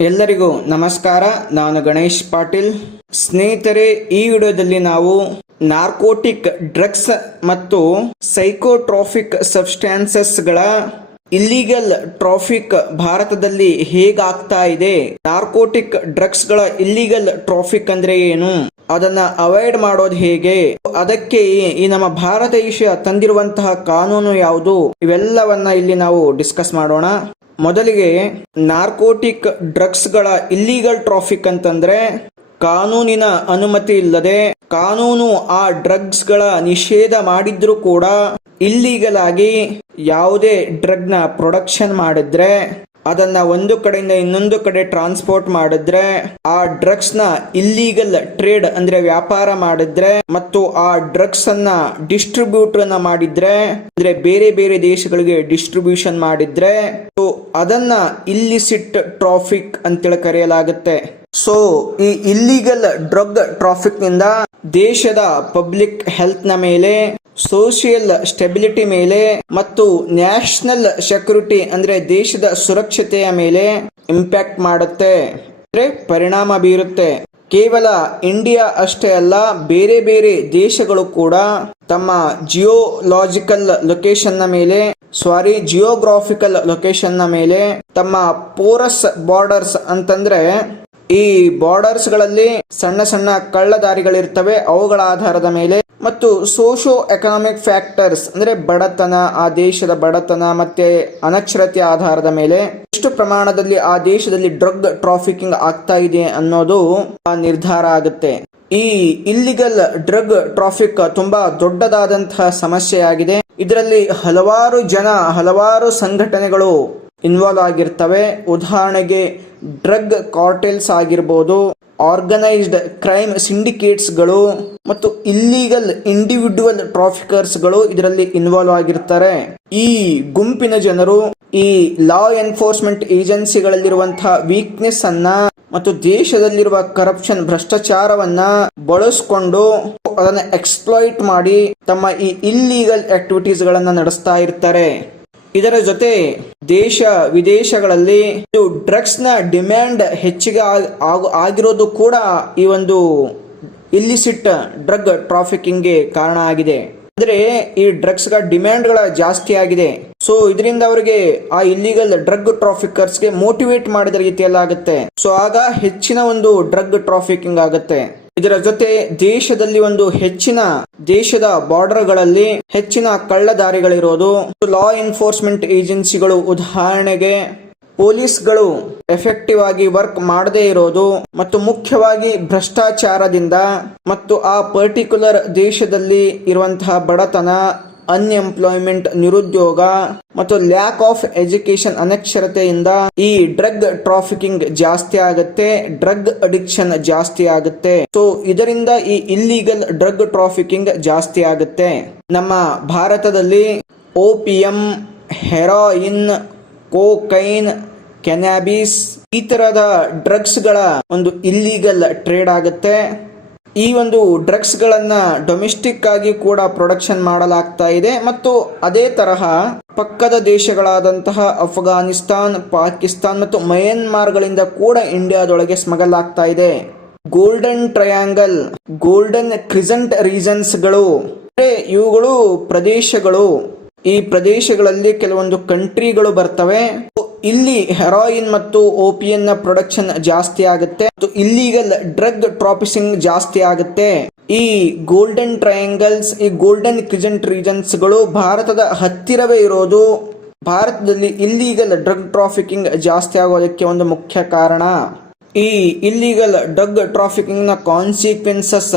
ಎಲ್ಲರಿಗೂ ನಮಸ್ಕಾರ. ನಾನು ಗಣೇಶ್ ಪಾಟೀಲ್. ಸ್ನೇಹಿತರೆ, ಈ ವಿಡಿಯೋದಲ್ಲಿ ನಾವು ನಾರ್ಕೋಟಿಕ್ ಡ್ರಗ್ಸ್ ಮತ್ತು ಸೈಕೋಟ್ರೋಪಿಕ್ ಸಬ್ಸ್ಟ್ಯಾನ್ಸಸ್ಗಳ ಇಲ್ಲಿಗಲ್ ಟ್ರಾಫಿಕ್ ಭಾರತದಲ್ಲಿ ಹೇಗಾಗ್ತಾ ಇದೆ, ನಾರ್ಕೋಟಿಕ್ ಡ್ರಗ್ಸ್ಗಳ ಇಲ್ಲಿಗಲ್ ಟ್ರಾಫಿಕ್ ಅಂದ್ರೆ ಏನು, ಅದನ್ನ ಅವಾಯ್ಡ್ ಮಾಡೋದು ಹೇಗೆ, ಅದಕ್ಕೆ ಈ ನಮ್ಮ ಭಾರತ ದೇಶ ತಂದಿರುವಂತಹ ಕಾನೂನು ಯಾವುದು, ಇವೆಲ್ಲವನ್ನ ಇಲ್ಲಿ ನಾವು ಡಿಸ್ಕಸ್ ಮಾಡೋಣ. ಮೊದಲಿಗೆ ನಾರ್ಕೋಟಿಕ್ ಡ್ರಗ್ಸ್ಗಳ ಇಲ್ಲಿಗಲ್ ಟ್ರಾಫಿಕ್ ಅಂತಂದ್ರೆ ಕಾನೂನಿನ ಅನುಮತಿ ಇಲ್ಲದೆ ಕಾನೂನು ಆ ಡ್ರಗ್ಸ್ಗಳ ನಿಷೇಧ ಮಾಡಿದ್ರೂ ಕೂಡ ಇಲ್ಲಿಗಲ್ ಆಗಿ ಯಾವುದೇ ಡ್ರಗ್ ನ ಪ್ರೊಡಕ್ಷನ್ ಮಾಡಿದ್ರೆ, ಅದನ್ನ ಒಂದು ಕಡೆಯಿಂದ ಇನ್ನೊಂದು ಕಡೆ ಟ್ರಾನ್ಸ್ಪೋರ್ಟ್ ಮಾಡಿದ್ರೆ, ಆ ಡ್ರಗ್ಸ್ ನ ಇಲ್ಲಿಗಲ್ ಟ್ರೇಡ್ ಅಂದ್ರೆ ವ್ಯಾಪಾರ ಮಾಡಿದ್ರೆ ಮತ್ತು ಆ ಡ್ರಗ್ಸ್ ಅನ್ನ ಡಿಸ್ಟ್ರಿಬ್ಯೂಟರ್ ಮಾಡಿದ್ರೆ ಅಂದ್ರೆ ಬೇರೆ ಬೇರೆ ದೇಶಗಳಿಗೆ ಡಿಸ್ಟ್ರಿಬ್ಯೂಷನ್ ಮಾಡಿದ್ರೆ ಅದನ್ನ ಇಲ್ಲಿಸಿಟ್ ಟ್ರಾಫಿಕ್ ಅಂತೇಳಿ ಕರೆಯಲಾಗುತ್ತೆ. ಸೊ ಈ ಇಲ್ಲಿಗಲ್ ಡ್ರಗ್ ಟ್ರಾಫಿಕ್ ನಿಂದ ದೇಶದ ಪಬ್ಲಿಕ್ ಹೆಲ್ತ್ ನ ಮೇಲೆ, ಸೋಷಿಯಲ್ ಸ್ಟೆಬಿಲಿಟಿ ಮೇಲೆ ಮತ್ತು ನ್ಯಾಷನಲ್ ಸೆಕ್ಯೂರಿಟಿ ಅಂದ್ರೆ ದೇಶದ ಸುರಕ್ಷತೆಯ ಮೇಲೆ ಇಂಪ್ಯಾಕ್ಟ್ ಮಾಡುತ್ತೆ, ಅಂದ್ರೆ ಪರಿಣಾಮ ಬೀರುತ್ತೆ. ಕೇವಲ ಇಂಡಿಯಾ ಅಷ್ಟೇ ಅಲ್ಲ, ಬೇರೆ ಬೇರೆ ದೇಶಗಳು ಕೂಡ ತಮ್ಮ ಜಿಯೋಗ್ರಾಫಿಕಲ್ ಲೊಕೇಶನ್ ನ ಮೇಲೆ ತಮ್ಮ ಪೋರಸ್ ಬಾರ್ಡರ್ಸ್ ಅಂತಂದ್ರೆ ಈ ಬಾರ್ಡರ್ಸ್ ಗಳಲ್ಲಿ ಸಣ್ಣ ಸಣ್ಣ ಕಳ್ಳದಾರಿಗಳಿರ್ತವೆ, ಅವುಗಳ ಆಧಾರದ ಮೇಲೆ ಮತ್ತು ಸೋಶೋ ಎಕನಾಮಿಕ್ ಫ್ಯಾಕ್ಟರ್ಸ್ ಅಂದ್ರೆ ಬಡತನ, ಆ ದೇಶದ ಬಡತನ ಮತ್ತೆ ಅನಕ್ಷರತೆಯ ಆಧಾರದ ಮೇಲೆ ಎಷ್ಟು ಪ್ರಮಾಣದಲ್ಲಿ ಆ ದೇಶದಲ್ಲಿ ಡ್ರಗ್ ಟ್ರಾಫಿಕಿಂಗ್ ಆಗ್ತಾ ಇದೆ ಅನ್ನೋದು ನಿರ್ಧಾರ ಆಗುತ್ತೆ. ಈ ಇಲ್ಲಿಗಲ್ ಡ್ರಗ್ ಟ್ರಾಫಿಕ್ ತುಂಬಾ ದೊಡ್ಡದಾದಂತಹ ಸಮಸ್ಯೆಯಾಗಿದೆ. ಇದರಲ್ಲಿ ಹಲವಾರು ಸಂಘಟನೆಗಳು ಇನ್ವಾಲ್ವ್ ಆಗಿರ್ತವೆ. ಉದಾಹರಣೆಗೆ ಡ್ರಗ್ ಕಾರ್ಟೆಲ್ಸ್ ಆಗಿರ್ಬೋದು, ಆರ್ಗನೈಸ್ಡ್ ಕ್ರೈಮ್ ಸಿಂಡಿಕೇಟ್ಸ್ ಗಳು ಮತ್ತು ಇಲ್ಲಿಗಲ್ ಇಂಡಿವಿಡ್ಯುವಲ್ ಟ್ರಾಫಿಕರ್ಸ್ ಗಳು ಇದರಲ್ಲಿ ಇನ್ವಾಲ್ವ್ ಆಗಿರ್ತಾರೆ. ಈ ಗುಂಪಿನ ಜನರು ಈ ಲಾ ಎನ್ಫೋರ್ಸ್ಮೆಂಟ್ ಏಜೆನ್ಸಿಗಳಲ್ಲಿರುವಂತಹ ವೀಕ್ನೆಸ್ ಅನ್ನ ಮತ್ತು ದೇಶದಲ್ಲಿರುವ ಕರಪ್ಷನ್ ಭ್ರಷ್ಟಾಚಾರವನ್ನ ಬಳಸಿಕೊಂಡು ಅದನ್ನ ಎಕ್ಸ್ಪ್ಲಾಯ್ಟ್ ಮಾಡಿ ತಮ್ಮ ಈ ಇಲ್ಲಿಗಲ್ ಆಕ್ಟಿವಿಟೀಸ್ ಗಳನ್ನ ನಡೆಸ್ತಾ ಇರ್ತಾರೆ. ಇದರ ಜೊತೆ ದೇಶ ವಿದೇಶಗಳಲ್ಲಿ ಡ್ರಗ್ಸ್ ನ ಡಿಮ್ಯಾಂಡ್ ಹೆಚ್ಚಿಗೆ ಆಗಿರೋದು ಕೂಡ ಈ ಒಂದು ಇಲ್ಲಿಸಿಟ್ ಡ್ರಗ್ ಟ್ರಾಫಿಕಿಂಗ್ ಗೆ ಕಾರಣ ಆಗಿದೆ. ಅಂದ್ರೆ ಈ ಡ್ರಗ್ಸ್ ಗಳ ಡಿಮ್ಯಾಂಡ್ ಗಳ ಜಾಸ್ತಿ ಆಗಿದೆ. ಸೊ ಇದರಿಂದ ಅವರಿಗೆ ಆ ಇಲ್ಲಿಗಲ್ ಡ್ರಗ್ ಟ್ರಾಫಿಕರ್ಸ್ ಗೆ ಮೋಟಿವೇಟ್ ಮಾಡಿದ ರೀತಿಯಲ್ಲಾಗುತ್ತೆ. ಸೊ ಆಗ ಹೆಚ್ಚಿನ ಒಂದು ಡ್ರಗ್ ಟ್ರಾಫಿಕಿಂಗ್ ಆಗುತ್ತೆ. ಇದರ ಜೊತೆ ದೇಶದಲ್ಲಿ ದೇಶದ ಬಾರ್ಡರ್ಗಳಲ್ಲಿ ಹೆಚ್ಚಿನ ಕಳ್ಳದಾರಿಗಳಿರೋದು, ಲಾ ಎನ್ಫೋರ್ಸ್ಮೆಂಟ್ ಏಜೆನ್ಸಿಗಳು ಉದಾಹರಣೆಗೆ ಪೊಲೀಸ್ಗಳು ಎಫೆಕ್ಟಿವ್ ಆಗಿ ವರ್ಕ್ ಮಾಡದೇ ಇರೋದು ಮತ್ತು ಮುಖ್ಯವಾಗಿ ಭ್ರಷ್ಟಾಚಾರದಿಂದ ಮತ್ತು ಆ ಪರ್ಟಿಕ್ಯುಲರ್ ದೇಶದಲ್ಲಿ ಇರುವಂತಹ ಬಡತನ, ಅನ್ಎಂಪ್ಲಾಯ್ಮೆಂಟ್, ನಿರುದ್ಯೋಗ ಮತ್ತು ಲ್ಯಾಕ್ ಆಫ್ ಎಜುಕೇಶನ್ ಅನಕ್ಷರತೆಯಿಂದ ಈ ಡ್ರಗ್ ಟ್ರಾಫಿಕಿಂಗ್ ಜಾಸ್ತಿ ಆಗುತ್ತೆ, ಡ್ರಗ್ ಅಡಿಕ್ಷನ್ ಜಾಸ್ತಿ ಆಗುತ್ತೆ. ಸೊ ಇದರಿಂದ ಈ ಇಲ್ಲಿಗಲ್ ಡ್ರಗ್ ಟ್ರಾಫಿಕಿಂಗ್ ಜಾಸ್ತಿ ಆಗುತ್ತೆ. ನಮ್ಮ ಭಾರತದಲ್ಲಿ ಓಪಿಯಂ, ಹೆರಾಯಿನ್, ಕೋಕೈನ್, ಕ್ಯಾನಬಿಸ್ ಈ ತರದ ಡ್ರಗ್ಸ್ ಗಳ ಒಂದು ಇಲ್ಲಿಗಲ್ ಟ್ರೇಡ್ ಆಗುತ್ತೆ. ಈ ಒಂದು ಡ್ರಗ್ಸ್ ಗಳನ್ನ ಡೊಮೆಸ್ಟಿಕ್ ಆಗಿ ಕೂಡ ಪ್ರೊಡಕ್ಷನ್ ಮಾಡಲಾಗ್ತಾ ಇದೆ ಮತ್ತು ಅದೇ ತರಹ ಪಕ್ಕದ ದೇಶಗಳಾದಂತಹ ಅಫ್ಘಾನಿಸ್ತಾನ್, ಪಾಕಿಸ್ತಾನ್ ಮತ್ತು ಮಯನ್ಮಾರ್ ಗಳಿಂದ ಕೂಡ ಇಂಡಿಯಾದೊಳಗೆ ಸ್ಮಗಲ್ ಆಗ್ತಾ ಇದೆ. Golden triangle, golden crescent regions ಗಳು ಇವುಗಳು ಪ್ರದೇಶಗಳು. ಈ ಪ್ರದೇಶಗಳಲ್ಲಿ ಕೆಲವೊಂದು ಕಂಟ್ರಿಗಳು ಬರ್ತವೆ. ಇಲ್ಲಿ ಹೆರಾಯಿನ್ ಮತ್ತು ಓಪಿಯಂ ನ ಪ್ರೊಡಕ್ಷನ್ ಜಾಸ್ತಿ ಆಗುತ್ತೆ ಮತ್ತು ಇಲ್ಲಿಗಲ್ ಡ್ರಗ್ ಟ್ರಾಫಿಕಿಂಗ್ ಜಾಸ್ತಿ ಆಗುತ್ತೆ. ಈ ಗೋಲ್ಡನ್ ಟ್ರಯಾಂಗಲ್ಸ್, ಈ ಗೋಲ್ಡನ್ ಕ್ರಿಸೆಂಟ್ ರೀಜನ್ಸ್ ಗಳು ಭಾರತದ ಹತ್ತಿರವೇ ಇರೋದು. ಭಾರತದಲ್ಲಿ ಇಲ್ಲಿಗಲ್ ಡ್ರಗ್ ಟ್ರಾಫಿಕಿಂಗ್ ಜಾಸ್ತಿ ಆಗೋದಕ್ಕೆ ಒಂದು ಮುಖ್ಯ ಕಾರಣ. ಈ ಇಲ್ಲಿಗಲ್ ಡ್ರಗ್ ಟ್ರಾಫಿಕಿಂಗ್ ನ ಕಾನ್ಸಿಕ್ವೆನ್ಸಸ್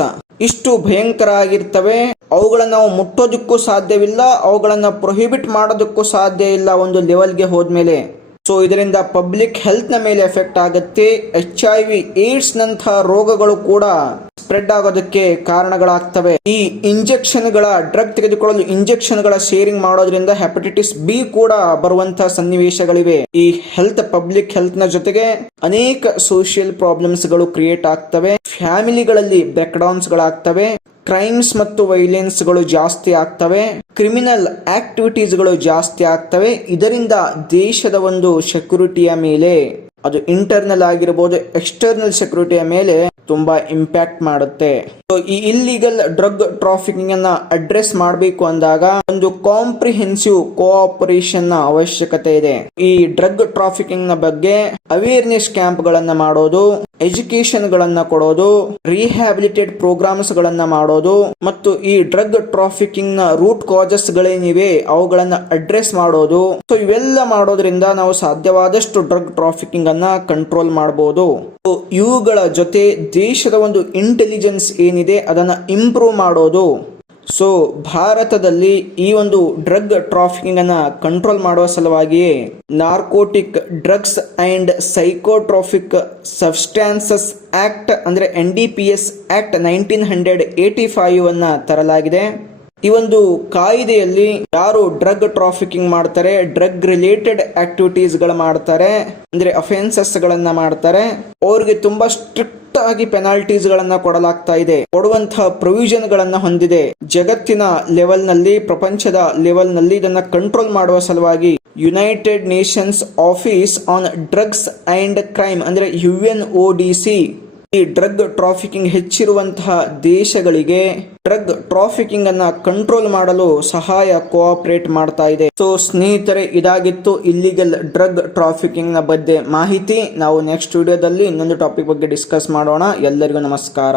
ಇಷ್ಟು ಭಯಂಕರ ಆಗಿರ್ತವೆ. ಅವುಗಳನ್ನ ನಾವು ಮುಟ್ಟೋದಕ್ಕೂ ಸಾಧ್ಯವಿಲ್ಲ, ಅವುಗಳನ್ನ ಪ್ರೊಹಿಬಿಟ್ ಮಾಡೋದಕ್ಕೂ ಸಾಧ್ಯ ಇಲ್ಲ ಒಂದು ಲೆವೆಲ್ಗೆ ಹೋದ್ಮೇಲೆ. ಸೊ ಇದರಿಂದ ಪಬ್ಲಿಕ್ ಹೆಲ್ತ್ ನ ಮೇಲೆ ಎಫೆಕ್ಟ್ ಆಗುತ್ತೆ. HIV, ಏಡ್ಸ್ ನಂತಹ ರೋಗಗಳು ಕೂಡ ಸ್ಪ್ರೆಡ್ ಆಗೋದಕ್ಕೆ ಕಾರಣಗಳಾಗ್ತವೆ. ಈ ಇಂಜೆಕ್ಷನ್ ಗಳ ಡ್ರಗ್ ತೆಗೆದುಕೊಳ್ಳಲು ಇಂಜೆಕ್ಷನ್ ಗಳ ಶೇರಿಂಗ್ ಮಾಡೋದ್ರಿಂದ ಹೆಪಟೈಟಿಸ್ B ಕೂಡ ಬರುವಂತಹ ಸನ್ನಿವೇಶಗಳಿವೆ. ಈ ಪಬ್ಲಿಕ್ ಹೆಲ್ತ್ ನ ಜೊತೆಗೆ ಅನೇಕ ಸೋಷಿಯಲ್ ಪ್ರಾಬ್ಲಮ್ಸ್ ಗಳು ಕ್ರಿಯೇಟ್ ಆಗ್ತವೆ. ಫ್ಯಾಮಿಲಿಗಳಲ್ಲಿ ಬ್ರೇಕ್ ಡೌನ್ಸ್ ಗಳಾಗ್ತವೆ. ಕ್ರೈಮ್ಸ್ ಮತ್ತು ವೈಲೆನ್ಸ್ ಗಳು ಜಾಸ್ತಿ ಆಗ್ತವೆ, ಕ್ರಿಮಿನಲ್ ಆಕ್ಟಿವಿಟೀಸ್ ಗಳು ಜಾಸ್ತಿ ಆಗ್ತವೆ. ಇದರಿಂದ ದೇಶದ ಒಂದು ಸೆಕ್ಯೂರಿಟಿಯ ಮೇಲೆ ಅದು ಇಂಟರ್ನಲ್ ಆಗಿರ್ಬೋದು, ಎಕ್ಸ್ಟರ್ನಲ್ ಸೆಕ್ಯೂರಿಟಿಯ ಮೇಲೆ ತುಂಬಾ ಇಂಪ್ಯಾಕ್ಟ್ ಮಾಡುತ್ತೆ. ಈ ಇಲ್ಲಿಗಲ್ ಡ್ರಗ್ ಟ್ರಾಫಿಕಿಂಗ್ ಅನ್ನ ಅಡ್ರೆಸ್ ಮಾಡಬೇಕು ಅಂದಾಗ ಒಂದು ಕಾಂಪ್ರಿಹೆನ್ಸಿವ್ ಕೋಆಪರೇಷನ್ ನ ಅವಶ್ಯಕತೆ ಇದೆ. ಈ ಡ್ರಗ್ ಟ್ರಾಫಿಕಿಂಗ್ ನ ಬಗ್ಗೆ ಅವೇರ್ನೆಸ್ ಕ್ಯಾಂಪ್ ಗಳನ್ನ ಮಾಡೋದು, ಎಜುಕೇಶನ್ ಗಳನ್ನ ಕೊಡೋದು, ರಿಹ್ಯಾಬಿಲಿಟೇಟ್ ಪ್ರೋಗ್ರಾಮ್ಸ್ ಗಳನ್ನ ಮಾಡೋದು ಮತ್ತು ಈ ಡ್ರಗ್ ಟ್ರಾಫಿಕಿಂಗ್ ನ ರೂಟ್ ಕಾಸಸ್ ಗಳೇನಿವೆ ಅವುಗಳನ್ನ ಅಡ್ರೆಸ್ ಮಾಡೋದು. ಸೊ ಇವೆಲ್ಲ ಮಾಡೋದ್ರಿಂದ ನಾವು ಸಾಧ್ಯವಾದಷ್ಟು ಡ್ರಗ್ ಟ್ರಾಫಿಕಿಂಗ್ ಅನ್ನ ಕಂಟ್ರೋಲ್ ಮಾಡಬಹುದು. ಇವುಗಳ ಜೊತೆ ದೇಶದ ಒಂದು ಇಂಟೆಲಿಜೆನ್ಸ್ ಏನಿದೆ ಅದನ್ನ ಇಂಪ್ರೂವ್ ಮಾಡೋದು. ಸೊ ಭಾರತದಲ್ಲಿ ಈ ಒಂದು ಡ್ರಗ್ ಟ್ರಾಫಿಕಿಂಗ್ ಅನ್ನ ಕಂಟ್ರೋಲ್ ಮಾಡುವ ಸಲುವಾಗಿಯೇ narcotic drugs and psychotropic substances act ಅಂದ್ರೆ NDPS ಆಕ್ಟ್ 1985 ಅನ್ನ ತರಲಾಗಿದೆ. ಈ ಒಂದು ಕಾಯ್ದೆಯಲ್ಲಿ ಯಾರು ಡ್ರಗ್ ಟ್ರಾಫಿಕಿಂಗ್ ಮಾಡ್ತಾರೆ, ಡ್ರಗ್ ರಿಲೇಟೆಡ್ ಆಕ್ಟಿವಿಟೀಸ್ ಗಳು ಮಾಡ್ತಾರೆ, ಅಂದ್ರೆ ಅಫೆನ್ಸಸ್ ಗಳನ್ನ ಮಾಡ್ತಾರೆ, ಅವ್ರಿಗೆ ತುಂಬಾ ಸ್ಟ್ರಿಕ್ಟ್ ಆಗಿ ಪೆನಾಲ್ಟೀಸ್ ಗಳನ್ನ ಕೊಡಲಾಗ್ತಾ ಇದೆ. ಕೊಡುವಂತಹ ಪ್ರೊವಿಷನ್ ಗಳನ್ನ ಹೊಂದಿದೆ. ಜಗತ್ತಿನ ಲೆವೆಲ್ ನಲ್ಲಿ, ಪ್ರಪಂಚದ ಲೆವೆಲ್ ನಲ್ಲಿ ಇದನ್ನ ಕಂಟ್ರೋಲ್ ಮಾಡುವ ಸಲುವಾಗಿ United Nations office on drugs and crime ಅಂದ್ರೆ UNODC ಈ ಡ್ರಗ್ ಟ್ರಾಫಿಕಿಂಗ್ ಹೆಚ್ಚಿರುವಂತಹ ದೇಶಗಳಿಗೆ ಡ್ರಗ್ ಟ್ರಾಫಿಕಿಂಗ್ ಅನ್ನ ಕಂಟ್ರೋಲ್ ಮಾಡಲು ಸಹಾಯ ಕೋಆಪರೇಟ್ ಮಾಡ್ತಾ ಇದೆ. ಸೊ ಸ್ನೇಹಿತರೆ, ಇದಾಗಿತ್ತು ಇಲ್ಲಿಗಲ್ ಡ್ರಗ್ ಟ್ರಾಫಿಕಿಂಗ್ ನ ಬಗ್ಗೆ ಮಾಹಿತಿ. ನಾವು ನೆಕ್ಸ್ಟ್ ವಿಡಿಯೋದಲ್ಲಿ ಇನ್ನೊಂದು ಟಾಪಿಕ್ ಬಗ್ಗೆ ಡಿಸ್ಕಸ್ ಮಾಡೋಣ. ಎಲ್ಲರಿಗೂ ನಮಸ್ಕಾರ.